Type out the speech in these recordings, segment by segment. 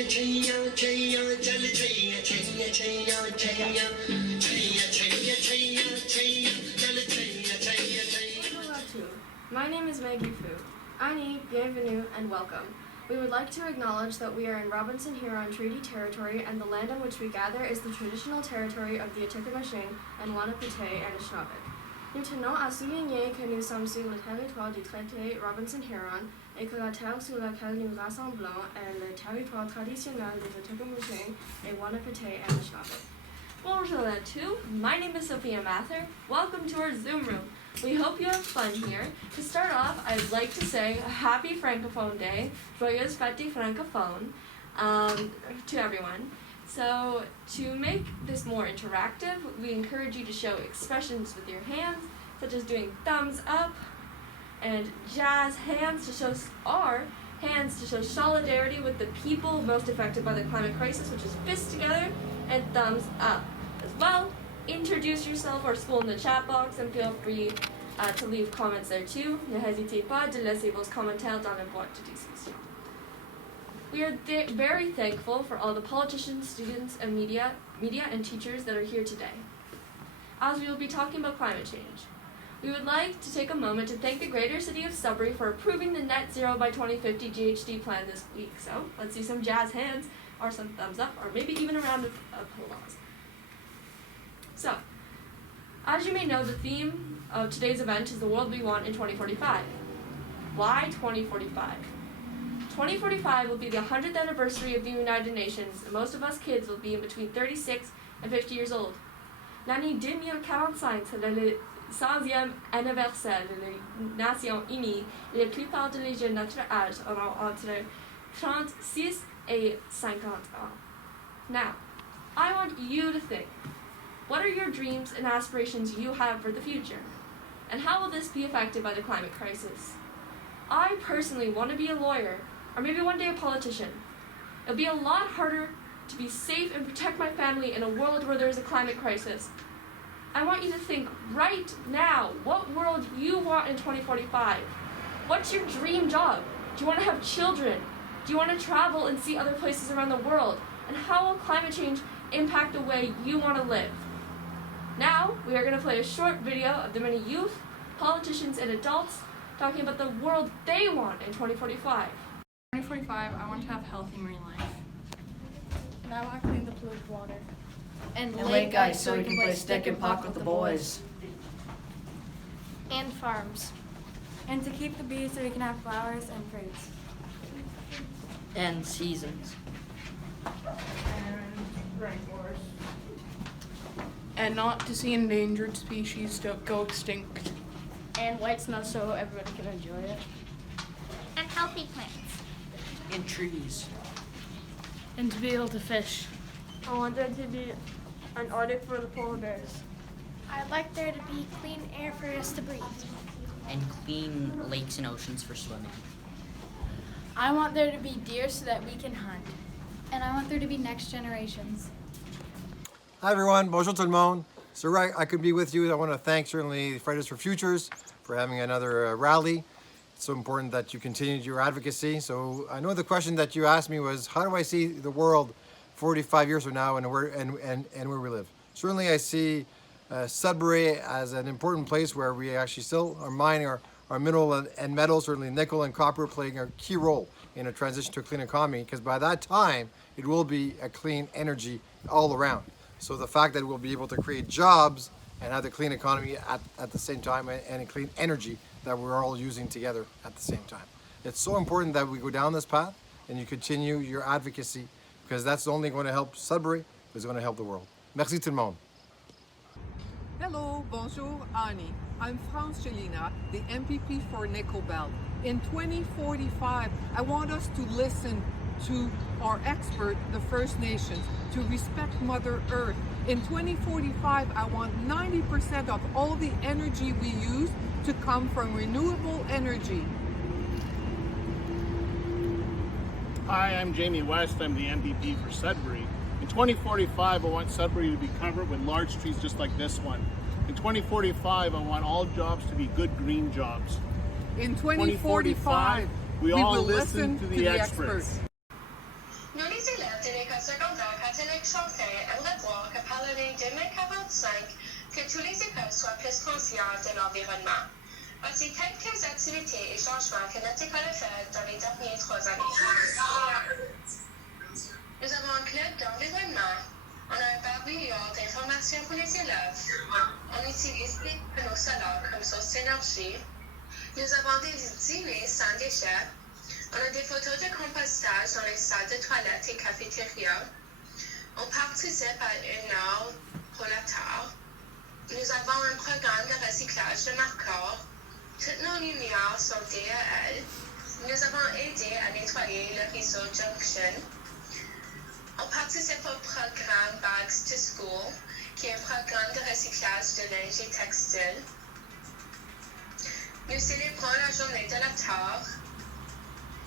My name is Maggie Fu. Ani, bienvenue, and welcome. We would like to acknowledge that we are in Robinson-Huron Treaty Territory, and the land on which we gather is the traditional territory of the Atikamekw and Wanapitei and Anishinaabe. Nous tenons à souligner que nous sommes sur le territoire du traité Robinson-Huron et que la terre sur laquelle nous rassemblons est le territoire traditionnel des Atikamekw et Wanapitei and Anishinaabe. Bonjour à tous, my name is Sophia Mather. Welcome to our Zoom room. We hope you have fun here. To start off, I'd like to say a happy Francophone Day, Joyeuse Fête des Francophones, to everyone. So to make this more interactive, we encourage you to show expressions with your hands, such as doing thumbs up and jazz hands to show solidarity with the people most affected by the climate crisis, which is fists together and thumbs up. As well, introduce yourself or school in the chat box and feel free to leave comments there too. Ne hésitez pas de laisser vos commentaires dans la boîte de discussion. We are very thankful for all the politicians, students, and media and teachers that are here today, as we will be talking about climate change. We would like to take a moment to thank the greater city of Sudbury for approving the Net Zero by 2050 GHG plan this week. So let's see some jazz hands or some thumbs up or maybe even a round of applause. So, as you may know, the theme of today's event is the world we want in 2045. Why 2045? 2045 will be the 100th anniversary of the United Nations, and most of us kids will be in between 36 and 50 years old. L'année 2045 sera le 100e anniversaire des Nations Unies, et la plupart des jeunes de notre âge auront entre 36 et 50 ans. Now, I want you to think. What are your dreams and aspirations you have for the future? And how will this be affected by the climate crisis? I personally want to be a lawyer, or maybe one day a politician. It'll be a lot harder to be safe and protect my family in a world where there's a climate crisis. I want you to think right now what world you want in 2045. What's your dream job? Do you want to have children? Do you want to travel and see other places around the world? And how will climate change impact the way you want to live? Now, we are going to play a short video of the many youth, politicians, and adults talking about the world they want in 2045. 2045, I want to have healthy marine life. And I want to clean the polluted water. And lake ice so we can play stick and puck with the boys. And farms. And to keep the bees so we can have flowers and fruits. And seasons. And rainforests. And not to see endangered species go extinct. And white snow so everybody can enjoy it. And healthy plants. And trees. And to be able to fish. I want there to be an Arctic for the polar bears. I'd like there to be clean air for us to breathe. And clean lakes and oceans for swimming. I want there to be deer so that we can hunt. And I want there to be next generations. Hi everyone, bonjour tout le monde. So right, I could be with you. I want to thank certainly Fridays for Futures for having another rally. It's so important that you continued your advocacy. So I know the question that you asked me was, how do I see the world 45 years from now and where we live? Certainly I see Sudbury as an important place where we actually still are mining our mineral and metals, certainly nickel and copper playing a key role in a transition to a clean economy, because by that time it will be a clean energy all around. So the fact that we'll be able to create jobs and have the clean economy at the same time and a clean energy that we're all using together at the same time. It's so important that we go down this path and you continue your advocacy, because that's only going to help Sudbury, it's going to help the world. Merci tout le monde. Hello, bonjour, Ani. I'm France Jelina, the MPP for Nickel Belt. In 2045, I want us to listen to our expert, the First Nations, to respect Mother Earth. In 2045, I want 90% of all the energy we use to come from renewable energy. Hi, I'm Jamie West. I'm the MPP for Sudbury. In 2045, I want Sudbury to be covered with large trees just like this one. In 2045, I want all jobs to be good green jobs. In 2045, we all listen to the experts. Notice Frédéric Chantin aimerait voir que par l'année 2045, que tous les écoles soient plus conscientes de l'environnement. Voici quelques activités et changements que notre école a fait dans les dernières 3 années. Nous avons un club d'environnement. On a un pavillon d'information pour les élèves. On utilise les panneaux solaires comme source d'énergie. Nous avons des dîners sans déchets. On a des photos de compostage dans les salles de toilettes et cafétérias. On participe à une heure pour la terre. Nous avons un programme de recyclage de marqueurs. Toutes nos lumières sont DEL. Nous avons aidé à nettoyer le réseau Junction. On participe au programme Bags to School, qui est un programme de recyclage de linge et textile. Nous célébrons la journée de la terre.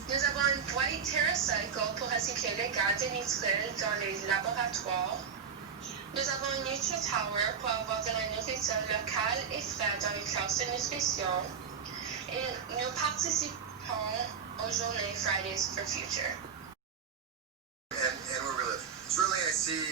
Nous avons une boîte TerraCycle pour recycler les gaz de nitrile dans les laboratoires. Nous avons un Nutri-Tower pour avoir de la nourriture locale et fraîche dans les classes de nutrition. Et nous participons aux journées Fridays for Future. And where we live. Certainly I see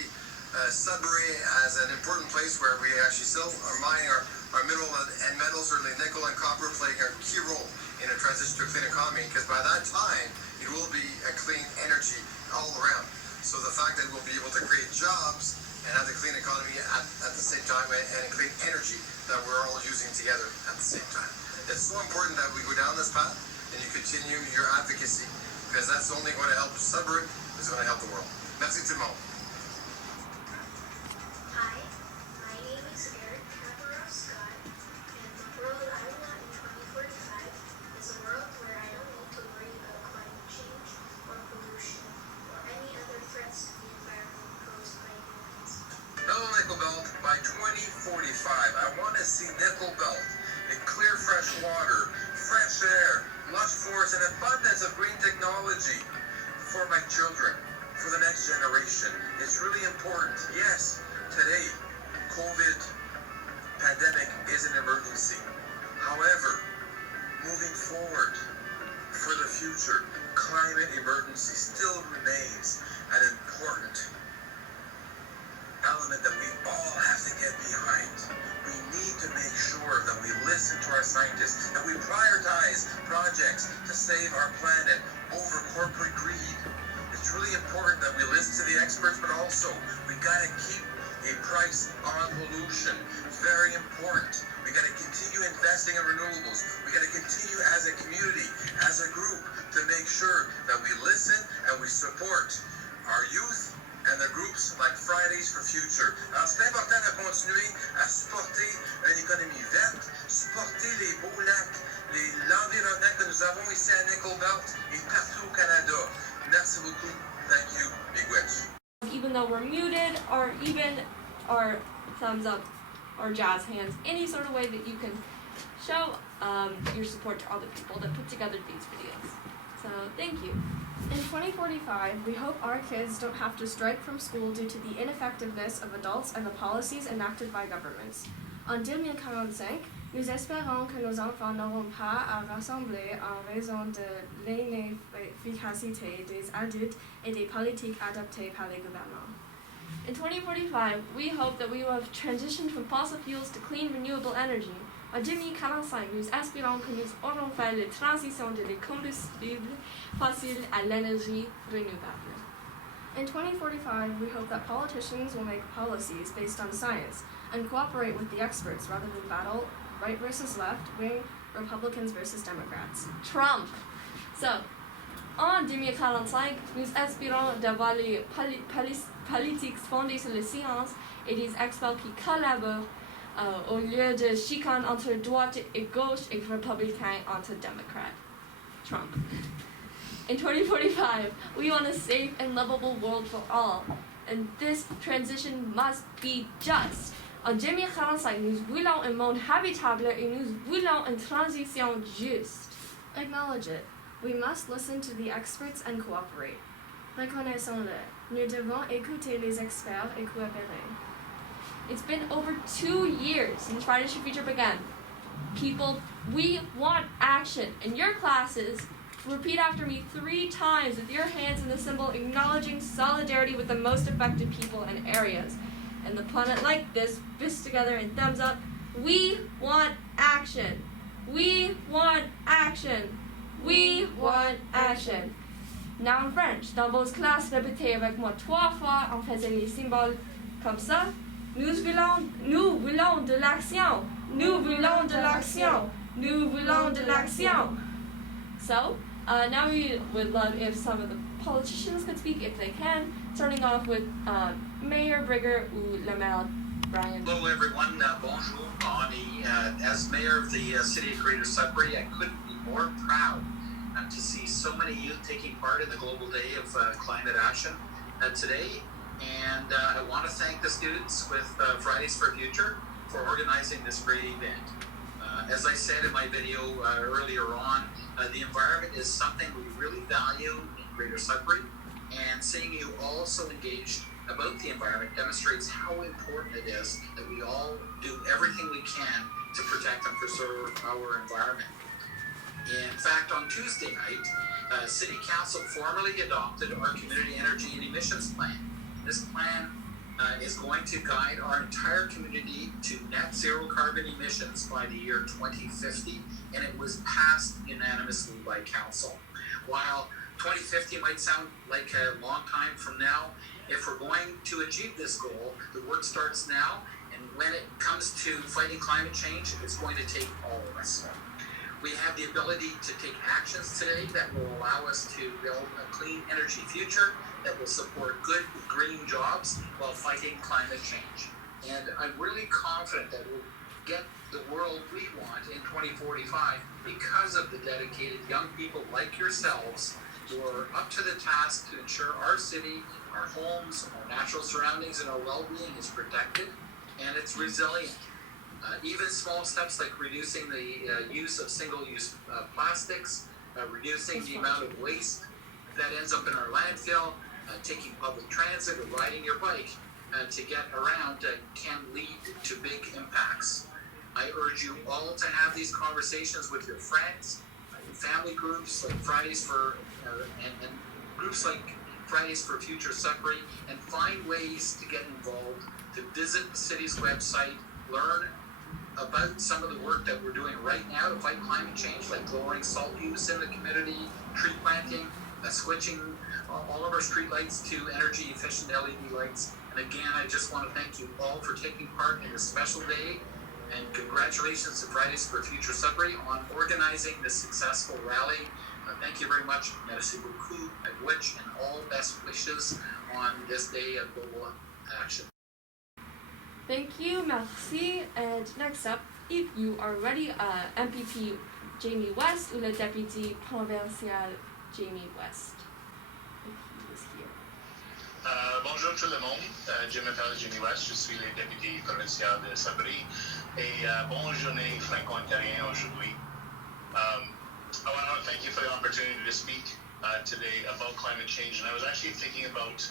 Sudbury as an important place where we actually still are mining our mineral and metals, certainly nickel and copper, playing a key role in a transition to a clean economy, because by that time it will be a clean energy all around. So the fact that we'll be able to create jobs and have the clean economy at the same time, and clean energy that we're all using together at the same time. It's so important that we go down this path and you continue your advocacy, because that's only going to help Sudbury, it's going to help the world. Merci tout le monde. Hi, my name is Eric Cabarro Scott, and the world I want in 2045 is a world where I don't need to worry about climate change or pollution or any other threats to the environment posed by humans. Hello, Nickel Belt. By 2045, I want to see Nickel Belt in clear, fresh water, fresh air, lush forests, and abundance of green technology for my children, for the next generation. It's really important. Yes, today, COVID pandemic is an emergency. However, moving forward for the future, climate emergency still remains an important element that we all have to get behind. We need to make sure that we listen to our scientists, that we prioritize projects to save our planet over corporate greed. It's really important that we listen to the experts, but also we gotta keep a price on pollution. Very important. We gotta continue investing in renewables. We gotta continue as a community, as a group, to make sure that we listen and we support our youth and the groups like Fridays for Future. Alors c'est important de continuer à supporter une économie verte, supporter les beaux lacs, l'environnement que nous avons ici à Nickel Belt et partout au Canada. Merci beaucoup. Thank you. Miigwech. Even though we're muted, or even our thumbs up or jazz hands, any sort of way that you can show your support to other people that put together these videos. So thank you. In 2045, we hope our kids don't have to strike from school due to the ineffectiveness of adults and the policies enacted by governments. En 2045, nous espérons que nos enfants n'auront pas à rassembler en raison de l'inefficacité des adultes et des politiques adoptées par les gouvernements. In 2045, we hope that we will have transitioned from fossil fuels to clean renewable energy. En 2045, nous espérons que nous aurons fait la transition des combustibles fossiles à l'énergie renouvelable. In 2045, we hope that politicians will make policies based on science and cooperate with the experts rather than battle right versus left, wing, Republicans versus Democrats. Trump. So, en 2045, nous espérons d'avoir les politiques fondées sur la science et des experts qui collaborent au lieu de chicane entre droite et gauche et républicain entre démocrates. Trump. In 2045, we want a safe and livable world for all, and this transition must be just. En 2045, nous voulons un monde habitable et nous voulons une transition juste. Acknowledge it. We must listen to the experts and cooperate. Reconnaissons-le. Nous devons écouter les experts et coopérer. It's been over 2 years since Fridays for Future began. People, we want action in your classes Repeat after me 3 times with your hands in the symbol, acknowledging solidarity with the most affected people and areas. And the planet like this, fists together and thumbs up. We want action. We want action. We want action. Now in French, dans vos classes, répétez avec moi 3 fois en faisant les symboles comme ça. Nous voulons de l'action. Nous voulons de l'action. Nous voulons de l'action. So, now we would love if some of the politicians could speak if they can, starting off with Mayor Brigger ou le maire Brian. Hello everyone, bonjour, Bonnie. As mayor of the city of Greater Sudbury, I couldn't be more proud to see so many youth taking part in the Global Day of Climate Action today. And I want to thank the students with Fridays for Future for organizing this great event. As I said in my video earlier on, the environment is something we really value in Greater Sudbury, and seeing you all so engaged about the environment demonstrates how important it is that we all do everything we can to protect and preserve our environment. In fact, on Tuesday night, City Council formally adopted our Community Energy and Emissions Plan. This plan is going to guide our entire community to net zero carbon emissions by the year 2050, and it was passed unanimously by Council. While 2050 might sound like a long time from now, if we're going to achieve this goal, the work starts now, and when it comes to fighting climate change, it's going to take all of us. We have the ability to take actions today that will allow us to build a clean energy future that will support good green jobs while fighting climate change. And I'm really confident that we'll get the world we want in 2045 because of the dedicated young people like yourselves who are up to the task to ensure our city, our homes, our natural surroundings, and our well-being is protected and it's resilient. Even small steps like reducing the use of single-use plastics, reducing the amount of waste that ends up in our landfill, taking public transit or riding your bike to get around can lead to big impacts. I urge you all to have these conversations with your friends, family groups like Fridays for and groups like Fridays for Future Sudbury, and find ways to get involved, to visit the city's website, learn about some of the work that we're doing right now to fight climate change, like lowering salt use in the community, tree planting, switching all of our street lights to energy efficient LED lights. And again, I just want to thank you all for taking part in this special day, and congratulations to Fridays for Future Sudbury on organizing this successful rally. Thank you very much. Merci beaucoup, and all best wishes on this day of global action. Thank you, merci. And next up, if you are ready, MPP Jamie West ou le député provincial Jamie West. If he is here. Bonjour tout le monde, je m'appelle Jamie West, je suis le député provincial de Sudbury et bonne journée franco-ontarien aujourd'hui. I want to thank you for the opportunity to speak today about climate change, and I was actually thinking about,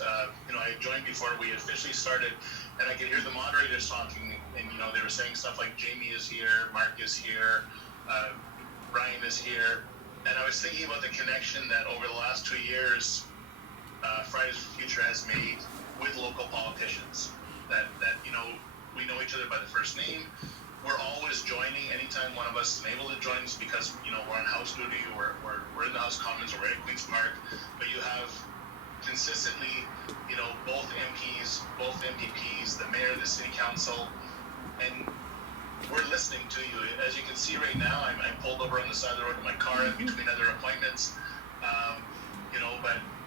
I joined before we officially started, and I could hear the moderators talking, and they were saying stuff like Jamie is here, Mark is here, Brian is here, and I was thinking about the connection that over the last 2 years, Fridays for Future has made with local politicians. That we know each other by the first name. We're always joining anytime one of us is able to join us because we're on house duty, or we're in the House Commons, or we're at Queen's Park. But you have consistently, both MPs, both MPPs, the mayor, the city council, and we're listening to you. As you can see right now, I'm pulled over on the side of the road in my car in between other appointments.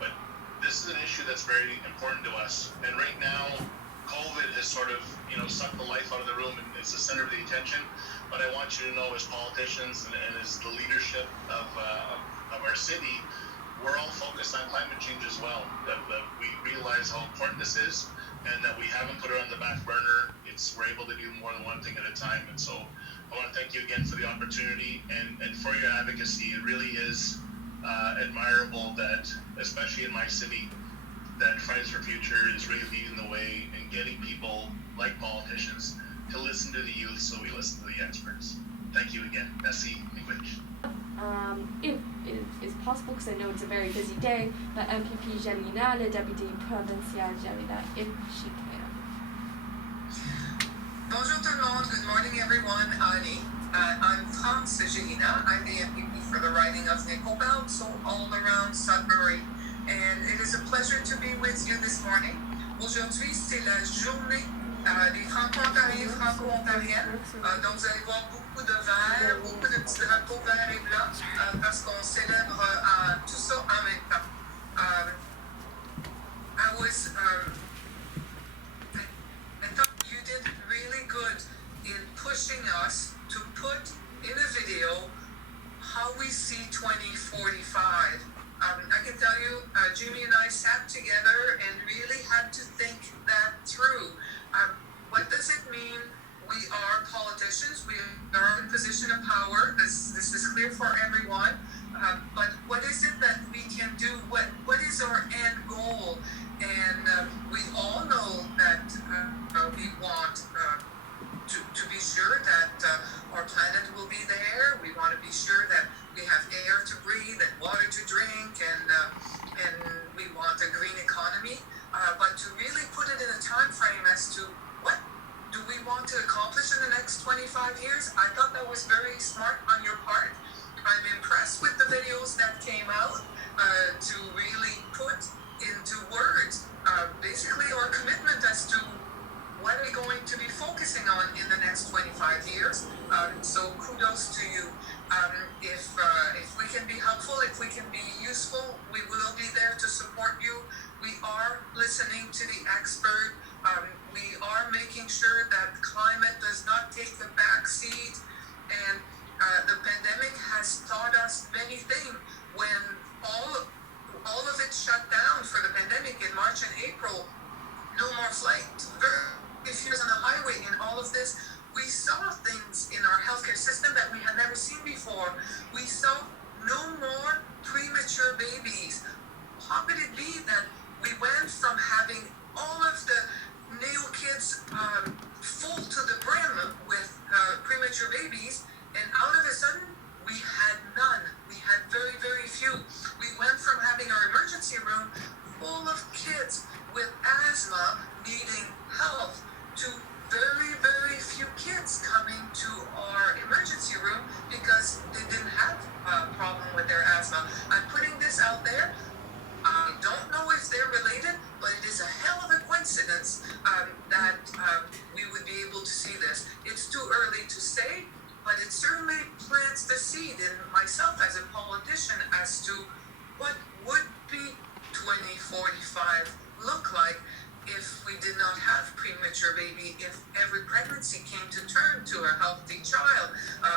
But this is an issue that's very important to us. And right now, COVID has sort of, sucked the life out of the room, and it's the center of the attention. But I want you to know, as politicians and as the leadership of our city, we're all focused on climate change as well. That we realize how important this is, and that we haven't put it on the back burner. We're able to do more than one thing at a time. And so I want to thank you again for the opportunity and for your advocacy. It really is admirable that, especially in my city, that Fridays for Future is really leading the way and getting people like politicians to listen to the youth, so we listen to the experts. Thank you again. Merci. Language. if it is possible, because I know it's a very busy day, but MPP Jelena, le député provincial Jelena, if she can. Bonjour tout le monde. Good morning, everyone. Ani. I'm France Jelena. I'm the MPP for the riding of Nickel Belt, so all around Sudbury. And it is a pleasure to be with you this morning. Aujourd'hui, c'est la journée des Franco-Ontariens et Franco-Ontariennes. Donc, vous allez voir beaucoup de verts, beaucoup de petits drapeaux verts et blancs, parce qu'on célèbre tout ça en même temps. I thought you did really good in pushing us to put in a video how we see 2045. I can tell you, Jimmy and I sat together and really had to think that through. What does it mean? We are politicians. We are in a position of power. This is clear for everyone. But what is it that we can do? What is our end goal? And we all know that we want to be sure that our planet will be there. We want to be sure that we have air to breathe and water to drink, and we want a green economy. But to really put it in a time frame as to what do we want to accomplish in the next 25 years, I thought that was very smart on your part. I'm impressed with the videos that came out to really put into words basically our commitment as to what are we going to be focusing on in the next 25 years. So kudos to you. If we can be helpful, if we can be useful, we will be there to support you. We are listening to the expert. We are making sure that climate does not take the back seat. And the pandemic has taught us many things. When all of it shut down for the pandemic in March and April, no more flights, very few on the highway, and all of this, we saw things in our healthcare system that we had never seen before. We saw no more premature babies. How could it be that we went from having all of the NEO kids full to the brim with premature babies, and out of a sudden, we had none. We had very, very few. We went from having our emergency room full of kids with asthma needing help to very, very few kids coming to our emergency room because they didn't have a problem with their asthma. I'm putting this out there. I don't know if they're related, but it is a hell of a coincidence that we would be able to see this. It's too early to say, but it certainly plants the seed in myself as a politician as to what would be 2045 look like if we did not have premature baby, if every pregnancy came to turn to a healthy child.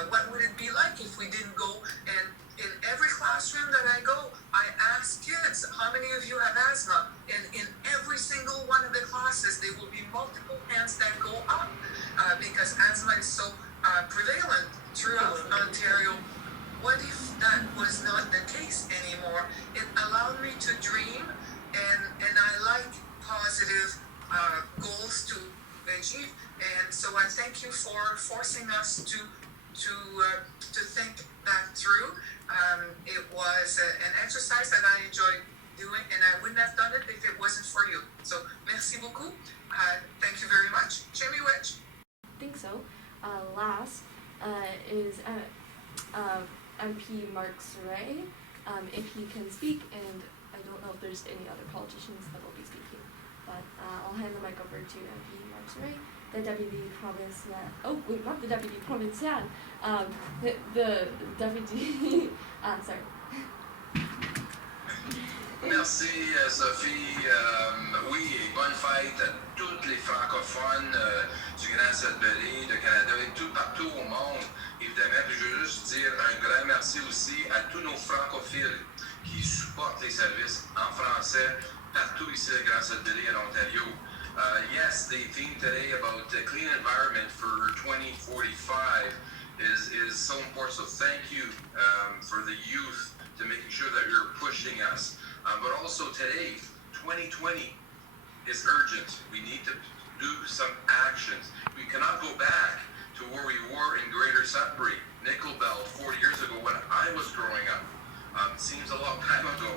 What would it be like if we didn't go, and in every classroom that I go, I ask kids, how many of you have asthma? And in every single one of the classes, there will be multiple hands that go up because asthma is so prevalent throughout Ontario. What if that was not the case anymore? It allowed me to dream, and I like positive goals to achieve, and so I thank you for forcing us to think that through. It was an exercise that I enjoyed doing, and I wouldn't have done it if it wasn't for you. So merci beaucoup. Thank you very much. Jimmy Witch. I think so. Last is MP Mark Saray, if he can speak, and I don't know if there's any other politicians that will be speaking, but I'll hand the mic over to MP Mark Saray, the Deputy Provincial. Oh wait, not the Deputy Provincial. The Deputy. Sorry. Merci Sophie. Oui, et bonne fête à toutes les francophones du Grand Sudbury, de Canada et tout partout au monde. Évidemment, puis je veux juste dire un grand merci aussi à tous nos francophiles qui supportent les services en français partout ici au Grand Sudbury et l'Ontario. Yes, the theme today about the clean environment for 2045 is so important. So thank you for the youth to making sure that you're pushing us. But also today, 2020 is urgent. We need to do some actions. We cannot go back to where we were in Greater Sudbury. nickel belt 40 years ago when I was growing up. Seems a long time ago,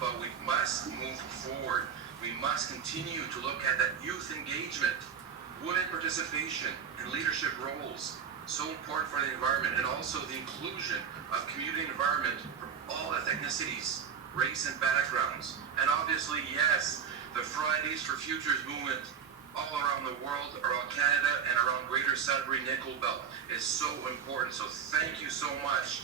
but we must move forward. We must continue to look at that youth engagement, women participation in leadership roles, so important for the environment, and also the inclusion of community environment from all ethnicities, race and backgrounds. And obviously, yes, the Fridays for Futures movement all around the world, around Canada, and around Greater Sudbury Nickel Belt is so important. So thank you so much.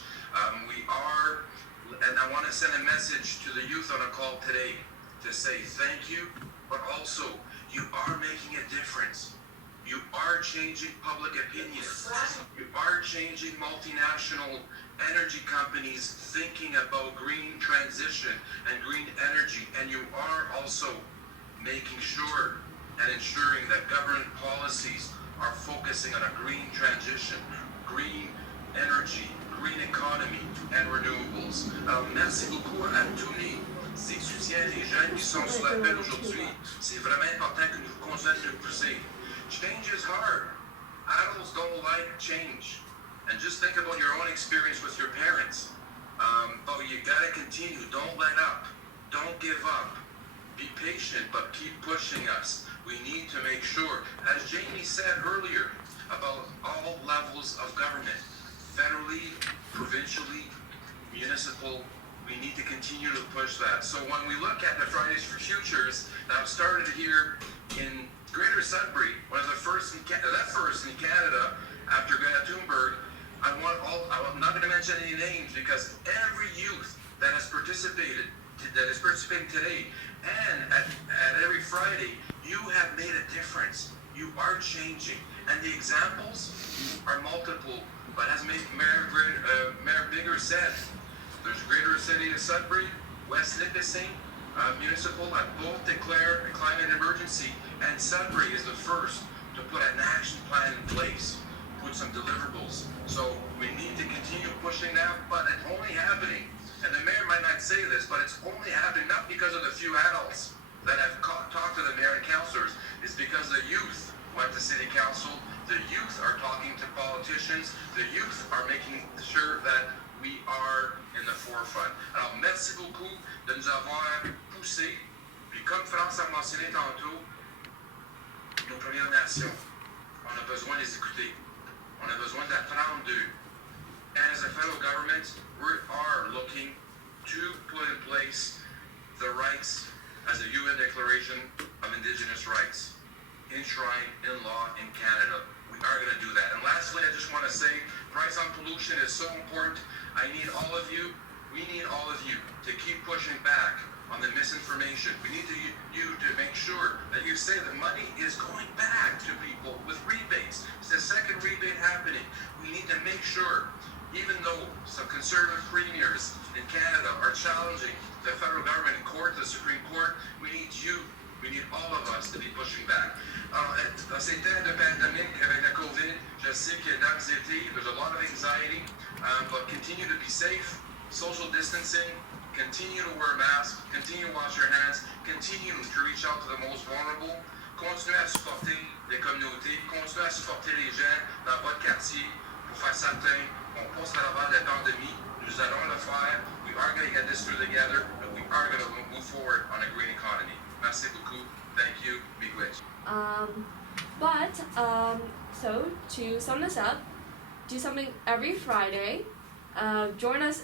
And I want to send a message to the youth on a call today to say thank you, but also you are making a difference. You are changing public opinion. You are changing multinational energy companies thinking about green transition and green energy, and you are also making sure and ensuring that government policies are focusing on a green transition, green energy, green economy, and renewables. Alors, merci beaucoup à tous ces soutiens des jeunes qui sont sur l'appel aujourd'hui. C'est vraiment important que nous continuions de pousser. Change is hard. Adults don't like change. And just think about your own experience with your parents. But you gotta continue. Don't let up. Don't give up. Be patient, but keep pushing us. We need to make sure, as Jamie said earlier, about all levels of government, federally, provincially, municipal, we need to continue to push that. So when we look at the Fridays for Futures, that started here in Greater Sudbury, one of the first in Canada after Greta Thunberg. I'm not going to mention any names because every youth that has participated, that is participating today, and at every Friday, you have made a difference. You are changing, and the examples are multiple. But as Mayor Bigger said, there's Greater City of Sudbury, West Nipissing, municipal have both declared a climate emergency, and Sudbury is the first to put an action plan in place, put some deliverables. So we need to continue pushing that, but it's only happening, and the mayor might not say this, but it's only happening not because of the few adults that have talked to the mayor and councilors, it's because the youth went to city council, the youth are talking to politicians, the youth are making sure that we are in the forefront. Alors, merci beaucoup de nous avoir poussé. Puis comme France a mentionné tantôt, nos Premières Nations, on a besoin de les écouter. On a besoin d'apprendre d'eux. And as a federal government, we are looking to put in place the rights as a UN Declaration of Indigenous Rights enshrined in law in Canada. We are going to do that. And lastly, I just want to say, price on pollution is so important. I need all of you, we need all of you to keep pushing back on the misinformation. We need you to make sure that you say the money is going back to people with rebates. It's the second rebate happening. We need to make sure, even though some conservative premiers in Canada are challenging the federal government in court, the Supreme Court, we need you, we need all of us to be pushing back. Alors, dans ces temps de pandémie avec la COVID, je sais qu'il y a de l'anxiété, there's a lot of anxiety, but continue to be safe, social distancing, continue to wear masks, continue to wash your hands, continue to reach out to the most vulnerable, continuez à supporter les communautés, continuez à supporter les gens dans votre quartier pour faire certain qu'on passe à travers la pandémie. Nous allons le faire. We are going to get this through together, and we are going to move forward on a green economy. Merci beaucoup. Thank you. Miigwech. So to sum this up, do something every Friday. Join us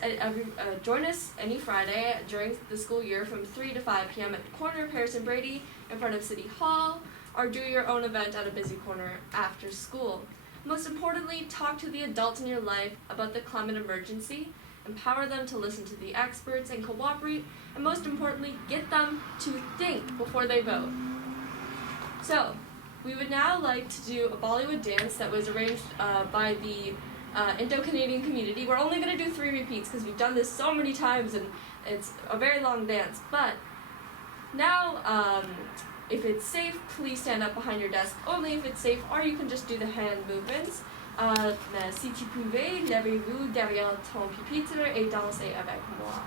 any Friday during the school year from 3 to 5 p.m. at the corner of Harrison Brady in front of City Hall, or do your own event at a busy corner after school. Most importantly, talk to the adults in your life about the climate emergency, empower them to listen to the experts and cooperate, and most importantly, get them to think before they vote. So, we would now like to do a Bollywood dance that was arranged by the Indo-Canadian community. We're only going to do 3 repeats because we've done this so many times and it's a very long dance. But now, if it's safe, please stand up behind your desk only if it's safe, or you can just do the hand movements. Si tu pouvais, levez-vous derrière ton pupitre et dansez avec moi.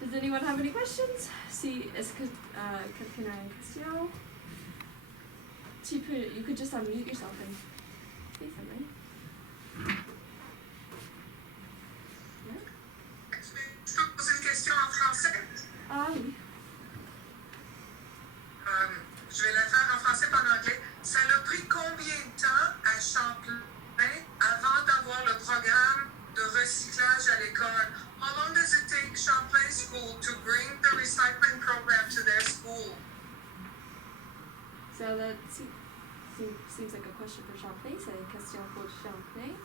Does anyone have any questions? Si, est-ce que quelqu'un a une question? You could just unmute yourself and say something. Je peux poser une question en français? Ah oui. Je vais la faire en français pas en anglais. Ça a pris combien de temps à Champlain avant d'avoir le programme de recyclage à l'école? How long does it take Champlain School to bring the recycling program to their school? So that seems like a question for Champlain. C'est une question pour Champlain.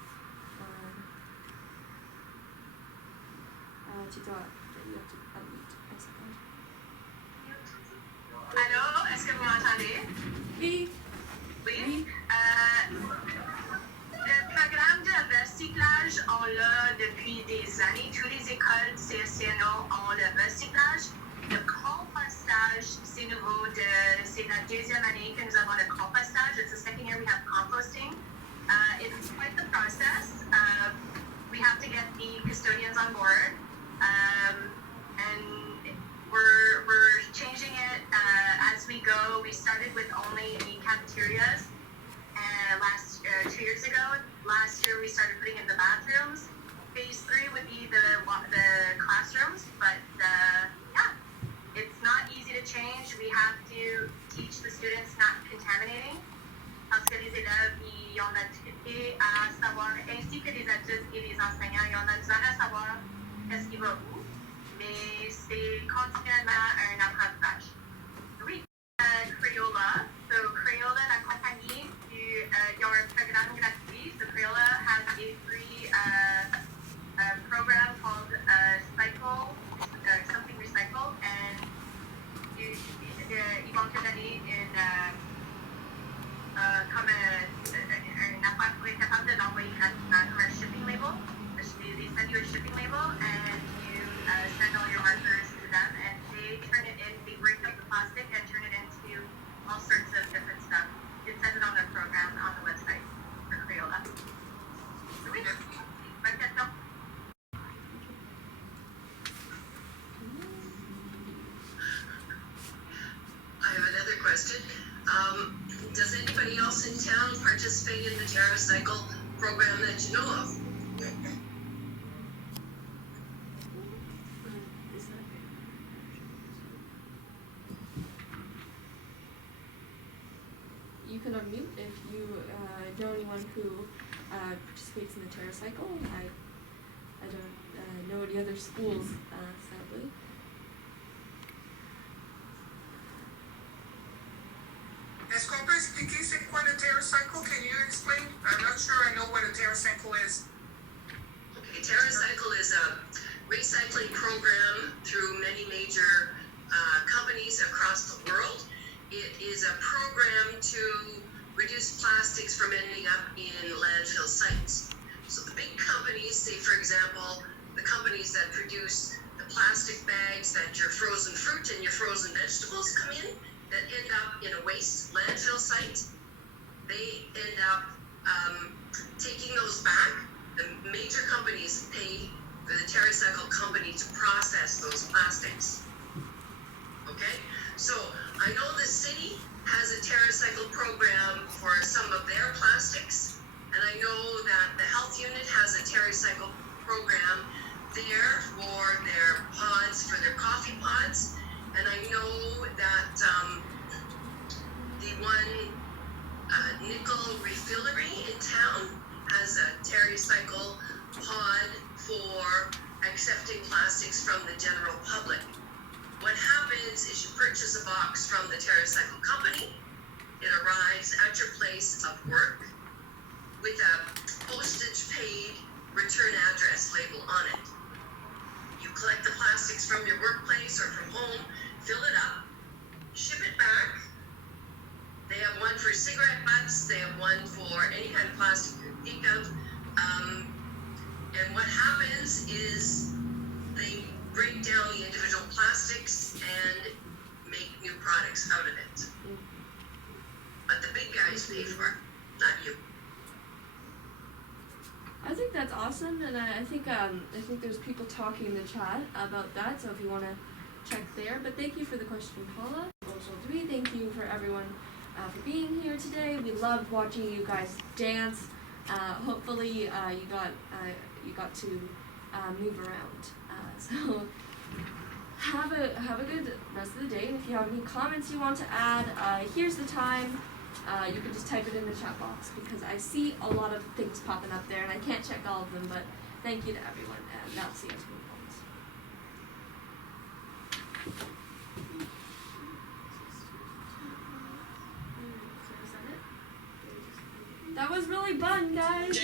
You have to unmute, I suppose. Allô, est-ce que vous m'entendez? Oui. Oui. Le programme de recyclage, on l'a depuis des années. Toutes les écoles CSCNO ont le recyclage. Le compostage, c'est nouveau. C'est la deuxième année que nous avons le compostage. It's the second year we have composting. It's quite the process. We have to get the custodians on board. And we're changing it as we go. We started with only the cafeterias 2 years ago. Last year we started putting in the bathrooms. Phase 3 would be the classrooms, but yeah, it's not easy to change. We have to teach the students not contaminating, parce que les élèves ils ont la difficulté à savoir, ainsi que les adultes et les enseignants, ils ont la difficulté à savoir qu'est-ce qui va où, mais c'est continuellement un apprentissage. Oui, Crayola. So Crayola, la compagnie, ils ont un programme gratuit. So Crayola has a free program called Cycle, something Recycle, and ils vont te donner comme une affaire pour être capable de l'envoyer gratuitement comme un shipping label. They send you a shipping label and you send all your markers to them and they turn it in, they break up the plastic and turn it into all sorts of different stuff. It says it on their program on the website for Crayola. So we just, bonne question. I have another question. Does anybody else in town participate in the TerraCycle program that you know of? can unmute if you know anyone who participates in the TerraCycle. I don't know any other schools, sadly. Est-ce qu'on peut expliquer c'est quoi le TerraCycle? Can you explain? I'm not sure I know what a TerraCycle is. Okay, TerraCycle is a recycling program through many major companies across the world. It is a program to reduce plastics from ending up in landfill sites. So the big companies, say for example, the companies that produce the plastic bags that your frozen fruit and your frozen vegetables come in, that end up in a waste landfill site, they end up taking those back. The major companies pay for the TerraCycle company to process those plastics. Okay? So I know the city has a TerraCycle program for some of their plastics, and I know that the health unit has a TerraCycle program there for their pods, for their coffee pods, and I know that the one nickel refillery in town has a TerraCycle pod for accepting plastics from the general public. What happens is you purchase a box from the TerraCycle company. It arrives at your place of work with a postage paid return address label on it. You collect the plastics from your workplace or from home, fill it up, ship it back. They have one for cigarette butts, they have one for any kind of plastic you think of. And what happens is they break down the individual plastics and make new products out of it. But the big guys pay for it, not you. I think that's awesome, and I think there's people talking in the chat about that, so if you want to check there. But thank you for the question, Paula. Thank you for everyone for being here today. We loved watching you guys dance. Hopefully you got to move around. So have a good rest of the day. And if you have any comments you want to add, here's the time. You can just type it in the chat box because I see a lot of things popping up there and I can't check all of them, but thank you to everyone, and now see us move on. That was really fun, guys.